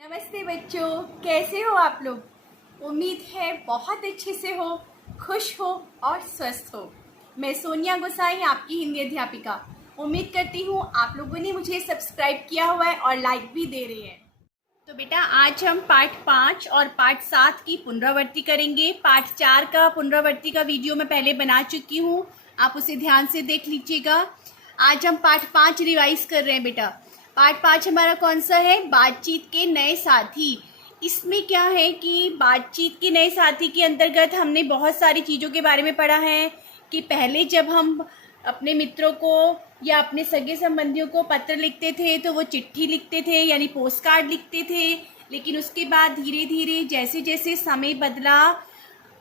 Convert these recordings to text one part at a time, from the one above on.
नमस्ते बच्चों, कैसे हो आप लोग। उम्मीद है बहुत अच्छे से हो, खुश हो और स्वस्थ हो। मैं सोनिया गोसाई, आपकी हिंदी अध्यापिका। उम्मीद करती हूँ आप लोगों ने मुझे सब्सक्राइब किया हुआ है और लाइक भी दे रहे हैं। तो बेटा, आज हम पाठ 5 और पाठ 7 की पुनरावृत्ति करेंगे। पाठ 4 का पुनरावृत्ति का वीडियो मैं पहले बना चुकी हूँ, आप उसे ध्यान से देख लीजिएगा। आज हम पाठ 5 रिवाइज कर रहे हैं बेटा। पाठ 5 हमारा कौन सा है? बातचीत के नए साथी। इसमें क्या है कि बातचीत के नए साथी के अंतर्गत हमने बहुत सारी चीज़ों के बारे में पढ़ा है कि पहले जब हम अपने मित्रों को या अपने सगे संबंधियों को पत्र लिखते थे तो वो चिट्ठी लिखते थे, यानी पोस्ट कार्ड लिखते थे। लेकिन उसके बाद धीरे धीरे जैसे जैसे समय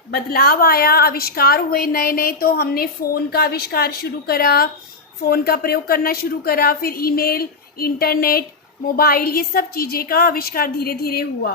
बदलाव आया, आविष्कार हुए नए नए, तो हमने फ़ोन का आविष्कार शुरू करा, फ़ोन का प्रयोग करना शुरू करा। फिर ईमेल, इंटरनेट, मोबाइल, ये सब चीज़ें का आविष्कार धीरे धीरे हुआ।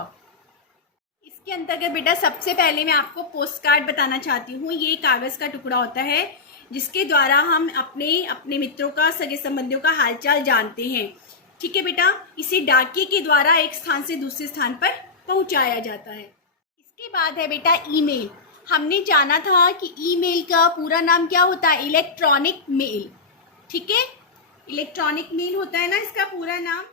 इसके अंतर्गत बेटा सबसे पहले मैं आपको पोस्ट कार्ड बताना चाहती हूँ। ये कागज़ का टुकड़ा होता है जिसके द्वारा हम अपने मित्रों का, सगे संबंधियों का हालचाल जानते हैं। ठीक है बेटा, इसे डाकिये के द्वारा एक स्थान से दूसरे स्थान पर पहुंचाया जाता है। इसके बाद है बेटा ईमेल। हमने जाना था कि ईमेल का पूरा नाम क्या होता है? Electronic mail. ठीक है, इलेक्ट्रॉनिक मेल होता है ना इसका पूरा नाम।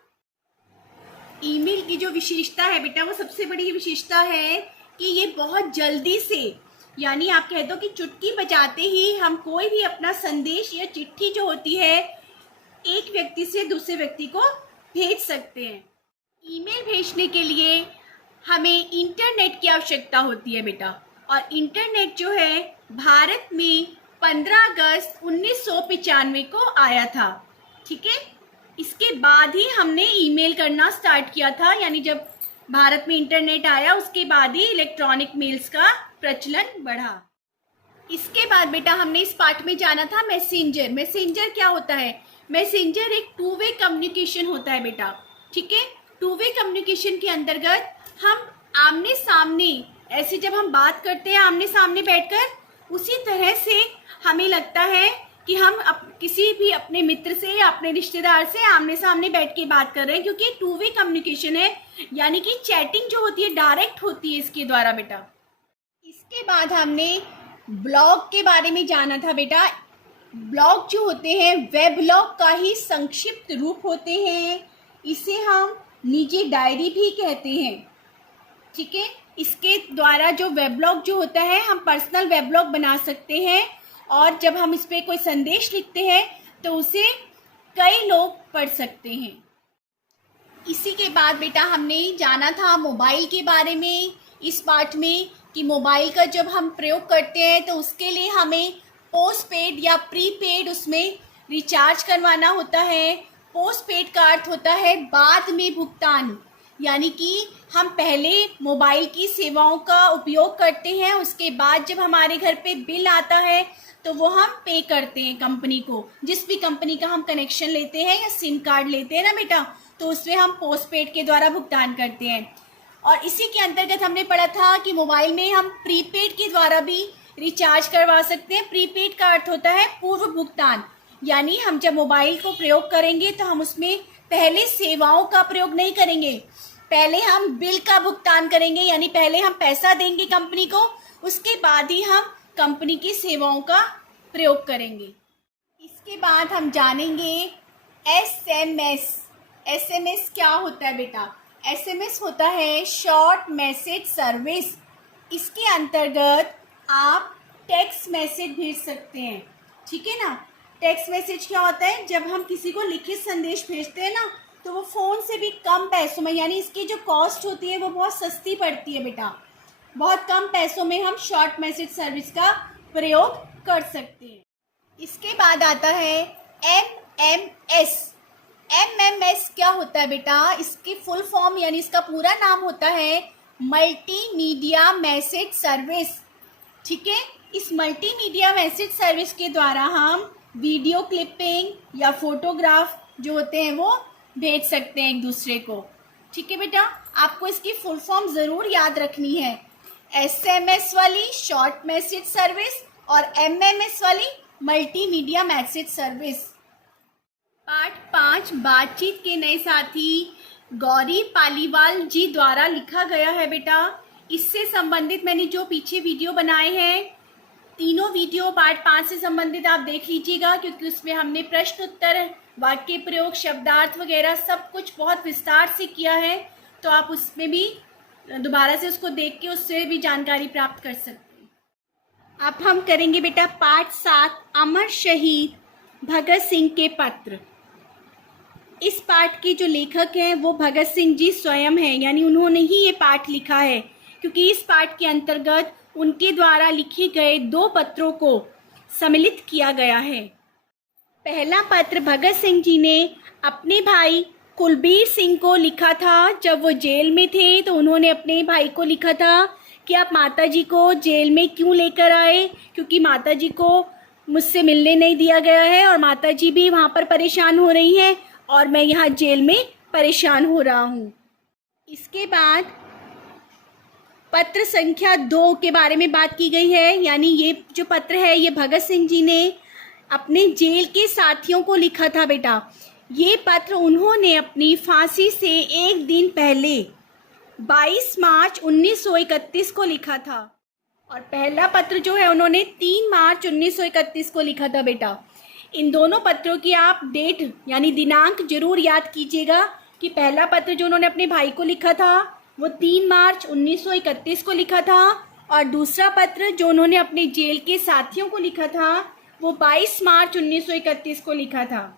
ईमेल की जो विशेषता है बेटा, वो सबसे बड़ी विशेषता है कि ये बहुत जल्दी से, यानी आप कह दो कि चुटकी बजाते ही हम कोई भी अपना संदेश या चिट्ठी जो होती है एक व्यक्ति से दूसरे व्यक्ति को भेज सकते हैं। ईमेल भेजने के लिए हमें इंटरनेट की आवश्यकता होती है बेटा, और इंटरनेट जो है भारत में 15 अगस्त 1995 को आया था। ठीक है, इसके बाद ही हमने ईमेल करना स्टार्ट किया था, यानी जब भारत में इंटरनेट आया उसके बाद ही इलेक्ट्रॉनिक मेल्स का प्रचलन बढ़ा। इसके बाद बेटा हमने इस पाठ में जाना था मैसेंजर। मैसेंजर क्या होता है? मैसेंजर एक टू वे कम्युनिकेशन होता है बेटा। ठीक है, टू वे कम्युनिकेशन के अंतर्गत हम आमने सामने, ऐसे जब हम बात करते हैं आमने सामने बैठकर, उसी तरह से हमें लगता है कि हम किसी भी अपने मित्र से या अपने रिश्तेदार से आमने सामने बैठ के बात कर रहे हैं, क्योंकि टू वे कम्युनिकेशन है, यानी कि चैटिंग जो होती है डायरेक्ट होती है इसके द्वारा बेटा। इसके बाद हमने ब्लॉग के बारे में जाना था बेटा। ब्लॉग जो होते हैं वेबलॉग का ही संक्षिप्त रूप होते हैं। इसे हम निजी डायरी भी कहते हैं। ठीक है, इसके द्वारा जो वेबलॉग जो होता है, हम पर्सनल वेबलॉग बना सकते हैं, और जब हम इस पर कोई संदेश लिखते हैं तो उसे कई लोग पढ़ सकते हैं। इसी के बाद बेटा हमने जाना था मोबाइल के बारे में इस पाठ में, कि मोबाइल का जब हम प्रयोग करते हैं तो उसके लिए हमें पोस्ट पेड या प्रीपेड उसमें रिचार्ज करवाना होता है। पोस्ट पेड का अर्थ होता है बाद में भुगतान, यानी कि हम पहले मोबाइल की सेवाओं का उपयोग करते हैं, उसके बाद जब हमारे घर पे बिल आता है तो वो हम पे करते हैं कंपनी को। जिस भी कंपनी का हम कनेक्शन लेते हैं या सिम कार्ड लेते हैं ना बेटा, तो उसमें हम पोस्ट पेड के द्वारा भुगतान करते हैं। और इसी के अंतर्गत हमने पढ़ा था कि मोबाइल में हम प्रीपेड के द्वारा भी रिचार्ज करवा सकते हैं। प्रीपेड का अर्थ होता है पूर्व भुगतान, यानी हम जब मोबाइल को प्रयोग करेंगे तो हम उसमें पहले सेवाओं का प्रयोग नहीं करेंगे, पहले हम बिल का भुगतान करेंगे, यानी पहले हम पैसा देंगे कंपनी को, उसके बाद ही हम कंपनी की सेवाओं का प्रयोग करेंगे। इसके बाद हम जानेंगे एसएमएस। एसएमएस क्या होता है बेटा? एसएमएस होता है शॉर्ट मैसेज सर्विस। इसके अंतर्गत आप टेक्स्ट मैसेज भेज सकते हैं। ठीक है ना, टेक्स्ट मैसेज क्या होता है? जब हम किसी को लिखित संदेश भेजते हैं ना, तो वो फ़ोन से भी कम पैसों में, यानी इसकी जो कॉस्ट होती है वो बहुत सस्ती पड़ती है बेटा, बहुत कम पैसों में हम शॉर्ट मैसेज सर्विस का प्रयोग कर सकते हैं। इसके बाद आता है एमएमएस। एमएमएस क्या होता है बेटा? इसकी फुल फॉर्म, यानी इसका पूरा नाम होता है मल्टीमीडिया मैसेज सर्विस। ठीक है, इस मल्टीमीडिया मैसेज सर्विस के द्वारा हम वीडियो क्लिपिंग या फोटोग्राफ जो होते हैं वो भेज सकते हैं एक दूसरे को। ठीक है बेटा, आपको इसकी फुल फॉर्म ज़रूर याद रखनी है। एसएमएस वाली शॉर्ट मैसेज सर्विस और एमएमएस वाली मल्टीमीडिया मैसेज सर्विस। पाठ 5 बातचीत के नए साथी गौरी पालीवाल जी द्वारा लिखा गया है बेटा। इससे संबंधित मैंने जो पीछे वीडियो बनाए हैं, तीनों वीडियो पार्ट 5 से संबंधित आप देख लीजिएगा, क्योंकि उसमें हमने प्रश्न उत्तर, वाक्य प्रयोग, शब्दार्थ वगैरह सब कुछ बहुत विस्तार से किया है। तो आप उसमें भी दोबारा से उसको देख के उससे भी जानकारी प्राप्त कर सकते हैं। अब हम करेंगे बेटा पाठ 7, अमर शहीद भगत सिंह के पत्र। इस पाठ के जो लेखक हैं वो भगत सिंह जी स्वयं हैं, यानी उन्होंने ही ये पाठ लिखा है, क्योंकि इस पाठ के अंतर्गत उनके द्वारा लिखे गए 2 पत्रों को सम्मिलित किया गया है। पहला पत्र भगत सिंह जी ने अपने भाई कुलबीर सिंह को लिखा था। जब वो जेल में थे तो उन्होंने अपने भाई को लिखा था कि आप माताजी को जेल में क्यों लेकर आए, क्योंकि माताजी को मुझसे मिलने नहीं दिया गया है और माताजी भी वहाँ पर परेशान हो रही हैं और मैं यहाँ जेल में परेशान हो रहा हूँ। इसके बाद पत्र संख्या 2 के बारे में बात की गई है, यानी ये जो पत्र है ये भगत सिंह जी ने अपने जेल के साथियों को लिखा था बेटा। ये पत्र उन्होंने अपनी फांसी से एक दिन पहले 22 मार्च 1931 को लिखा था, और पहला पत्र जो है उन्होंने 3 मार्च 1931 को लिखा था बेटा। इन दोनों पत्रों की आप डेट यानी दिनांक जरूर याद कीजिएगा कि पहला पत्र जो उन्होंने अपने भाई को लिखा था वो 3 मार्च 1931 को लिखा था, और दूसरा पत्र जो उन्होंने अपने जेल के साथियों को लिखा था वो 22 मार्च 1931 को लिखा था।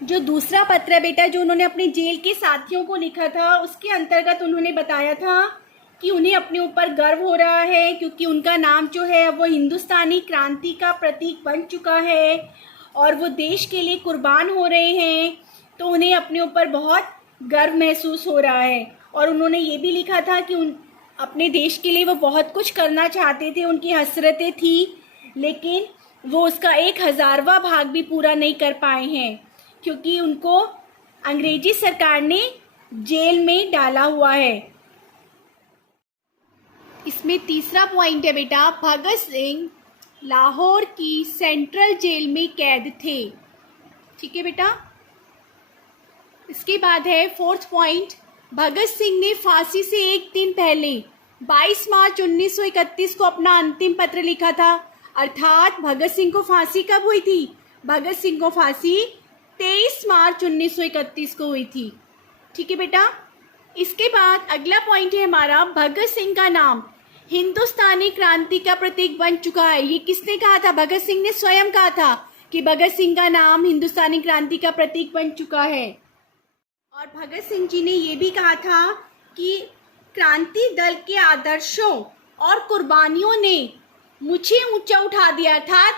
जो दूसरा पत्र है बेटा जो उन्होंने अपने जेल के साथियों को लिखा था, उसके अंतर्गत उन्होंने बताया था कि उन्हें अपने ऊपर गर्व हो रहा है, क्योंकि उनका नाम जो है वो हिंदुस्तानी क्रांति का प्रतीक बन चुका है और वो देश के लिए कुर्बान हो रहे हैं, तो उन्हें अपने ऊपर बहुत गर्व महसूस हो रहा है। और उन्होंने ये भी लिखा था कि अपने देश के लिए वो बहुत कुछ करना चाहते थे, उनकी हसरतें थी, लेकिन वो उसका 1000वां भाग भी पूरा नहीं कर पाए हैं, क्योंकि उनको अंग्रेजी सरकार ने जेल में डाला हुआ है। इसमें तीसरा पॉइंट है बेटा, भगत सिंह लाहौर की सेंट्रल जेल में कैद थे। ठीक है बेटा। इसके बाद है 4th पॉइंट, भगत सिंह ने फांसी से एक दिन पहले 22 मार्च 1931 को अपना अंतिम पत्र लिखा था। अर्थात भगत सिंह को फांसी कब हुई थी? भगत सिंह को फांसी 23 मार्च 1931 को हुई थी। ठीक है बेटा। इसके बाद अगला पॉइंट है हमारा, भगत सिंह का नाम हिंदुस्तानी क्रांति का प्रतीक बन चुका है। ये किसने कहा था? भगत सिंह ने स्वयं कहा था कि भगत सिंह का नाम हिंदुस्तानी क्रांति का प्रतीक बन चुका है। और भगत सिंह जी ने ये भी कहा था कि क्रांति दल के आदर्शों और कुर्बानियों ने मुझे ऊंचा उठा दिया, अर्थात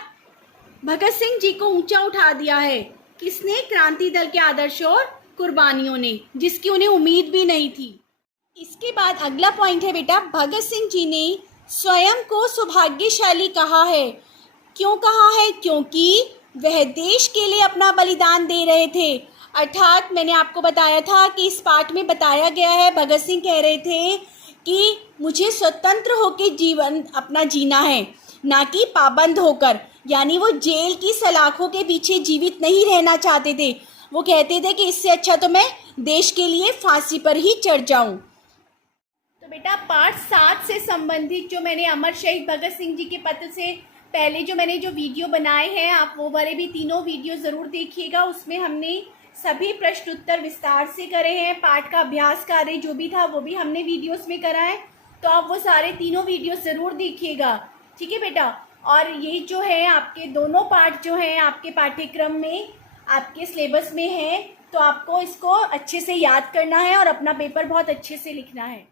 भगत सिंह जी को ऊंचा उठा दिया है। किसने? क्रांति दल के आदर्शों और कुर्बानियों ने, जिसकी उन्हें उम्मीद भी नहीं थी। इसके बाद अगला पॉइंट है बेटा, भगत सिंह जी ने स्वयं को सौभाग्यशाली कहा है। क्यों कहा है? क्योंकि वह देश के लिए अपना बलिदान दे रहे थे। अर्थात मैंने आपको बताया था कि इस पाठ में बताया गया है, भगत सिंह कह रहे थे कि मुझे स्वतंत्र होकर जीवन अपना जीना है, ना कि पाबंद होकर। यानी वो जेल की सलाखों के पीछे जीवित नहीं रहना चाहते थे। वो कहते थे कि इससे अच्छा तो मैं देश के लिए फांसी पर ही चढ़ जाऊं। तो बेटा पार्ट 7 से संबंधित जो मैंने अमर शहीद भगत सिंह जी के पत्र से पहले जो मैंने वीडियो बनाए हैं, आप वो वाले भी तीनों वीडियो ज़रूर देखिएगा। उसमें हमने सभी प्रश्न उत्तर विस्तार से करे हैं। पाठ का अभ्यास कार्य जो भी था वो भी हमने वीडियोस में करा है, तो आप वो सारे तीनों वीडियो ज़रूर देखिएगा। ठीक है बेटा। और ये जो है आपके दोनों पाठ जो हैं आपके पाठ्यक्रम में, आपके सिलेबस में है, तो आपको इसको अच्छे से याद करना है और अपना पेपर बहुत अच्छे से लिखना है।